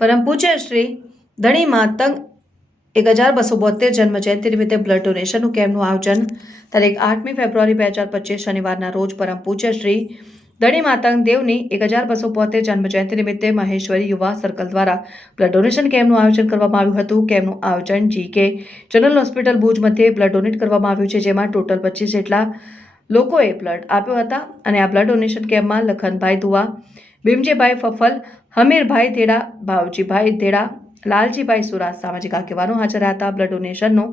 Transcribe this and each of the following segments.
પરમ પૂજ્ય શ્રી ધણી માતંગ એક હજાર બસો બોતેર જન્મ જયંતિ નિમિત્તે બ્લડ ડોનેશનનું કેમ્પનું આયોજન તારીખ આઠમી ફેબ્રુઆરી બે હજાર પચીસ શનિવારના રોજ પરમ પૂજ્ય શ્રી ધણી માતંગ દેવની એક હજાર બસો બોતેર જન્મ જયંતિ નિમિત્તે મહેશ્વરી યુવા સર્કલ દ્વારા બ્લડ ડોનેશન કેમ્પનું આયોજન કરવામાં આવ્યું હતું. કેમ્પનું આયોજન જી કે જનરલ હોસ્પિટલ ભુજ મધ્યે બ્લડ ડોનેટ કરવામાં આવ્યું છે, જેમાં ટોટલ પચીસ જેટલા લોકોએ બ્લડ આપ્યો હતા અને આ બ્લડ ડોનેશન કેમ્પમાં લખનભાઈ દુવા ભીમજીભાઈ ફફલ હમીરભાઈ ધેડા ભાવજીભાઈ ધેડા લાલજીભાઈ સુરાજ સામાજિક આગેવાનો હાજર રહ્યા હતા બ્લડ ડોનેશનનો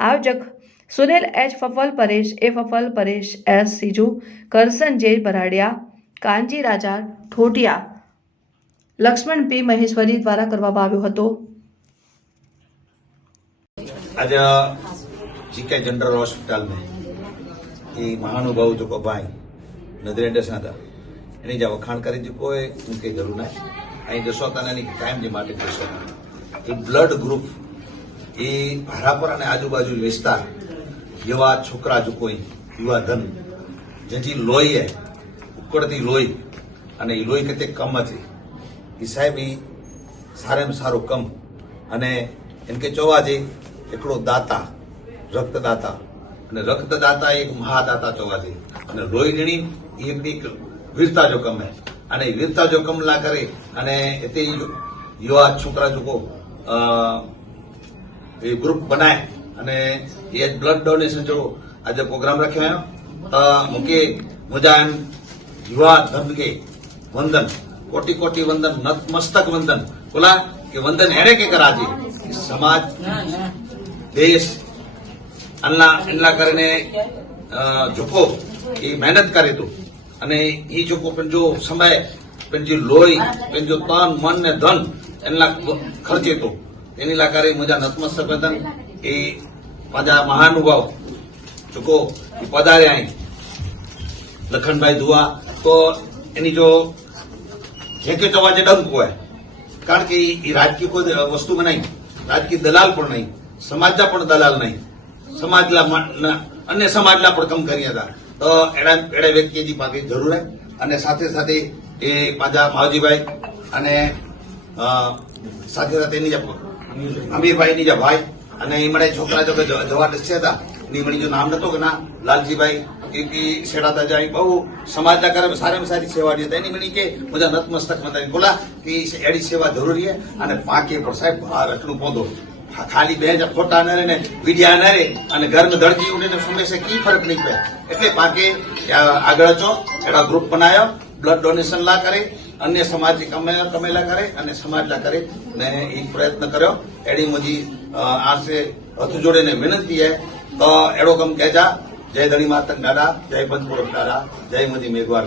આયોજક Sunil H Fafal Paresh A Fafal Paresh S Siju Karsan જે બરાડિયા કાંજી રાજા ઠોટિયા લક્ષ્મણ પી મહેશ્વરી દ્વારા કરવામાં આવ્યો હતો आज जीके जनरल हॉस्पिटल में એ મહાનુભાવ જેકો ભાઈ નદરે ડસા હતા એની જે વખાણ કરી ચૂકો હોય હું કઈ જરૂર ના. અહીં જશોતાને એની કાયમ માટે જશોતા એ બ્લડ ગ્રુપ એ ભારાપર અને આજુબાજુ વિસ્તાર, એવા છોકરા જો કોઈ યુવા ધન, જેથી લોહી હે ઉકળતી લોહી, અને એ લોહી કતે કમ હતી. એ સાહેબ એ સારામાં સારું કમ. અને એમ કે જોવા જઈ એકડો દાતા, રક્તદાતા. અને રક્તદાતા એક મહાદાતા જોવા જઈ અને લોહી ગણી એ એક વીરતા જોખમ હે અને વીરતા જોખમ ના કરી, અને તે યુવા છોકરા છોકો એ ગ્રુપ બનાય, અને એ બ્લડ ડોનેશન જો આજે પ્રોગ્રામ રાખ્યો તો મૂકે મુજાન યુવા ધન કે વંદન કોટી કોટી વંદન, નતમસ્તક વંદન. બોલા, કે વંદન હેરે કે કરાજી સમાજ, દેશ અલ્લા એટલા કરીને ઝુકો એ મહેનત કરી તું. અને એ જોકો પંજો સમય પંજો લોહી પંજો તન મન ને ધન એના ખર્ચે તો. એની લાકારે મજા નતમસ્તક હતા એ મજા મહાનુભાવ. જોકો પધાર્યા અહીં. લખનભાઈ દુઆ. તો એની જો જે કે ચવાજે ડંક હોય. કારણ કે એ રાજકીય કોઈ વસ્તુ નહીં. રાજકીય દલાલ પણ નહીં. સમાજના પણ દલાલ નહીં. સમાજના અન્ય સમાજના પણ કમ કર્યા હતા. તો એડા એડા વ્યક્તિજી પાસે જરૂર હે. અને સાથે સાથે એ પાછા માવજીભાઈ અને સાથે સાથે એની અમીરભાઈની જે ભાઈ અને એ મળે છોકરા જો જવા દસ્ય હતા. એની મળી જો નામ નતો કે ના, લાલજીભાઈ કે શેડા જાય બહુ સમાજના કરે સારામાં સારી સેવા દી એની મળી કે બધા નતમસ્તક મતા બોલા કે એડી સેવા જરૂરી હે અને પાકે પણ સાહેબ ભારતનું પહોંચો ખાલી બે જ ફોટા ન રહે ને વિડિયા ન રહે અને ઘરમાં દળજી ઉડે ને સમય કી ફરક નહીં પડે એટલે પાકે આગળ ચો એડા ગ્રુપ બનાવ્યો બ્લડ ડોનેશન લા કરે, અન્ય સમાજ કમે કમેલા કરે, અને સમાજ લા કરે, ને એ પ્રયત્ન કર્યો. એડી મુજી આશે હથ જોડીને વિનંતી હે, તો એડો કમ કહેજા. જય ધણી માતન દાદા, જય પંચપુરક દાદા, જય મોદી મેઘવાર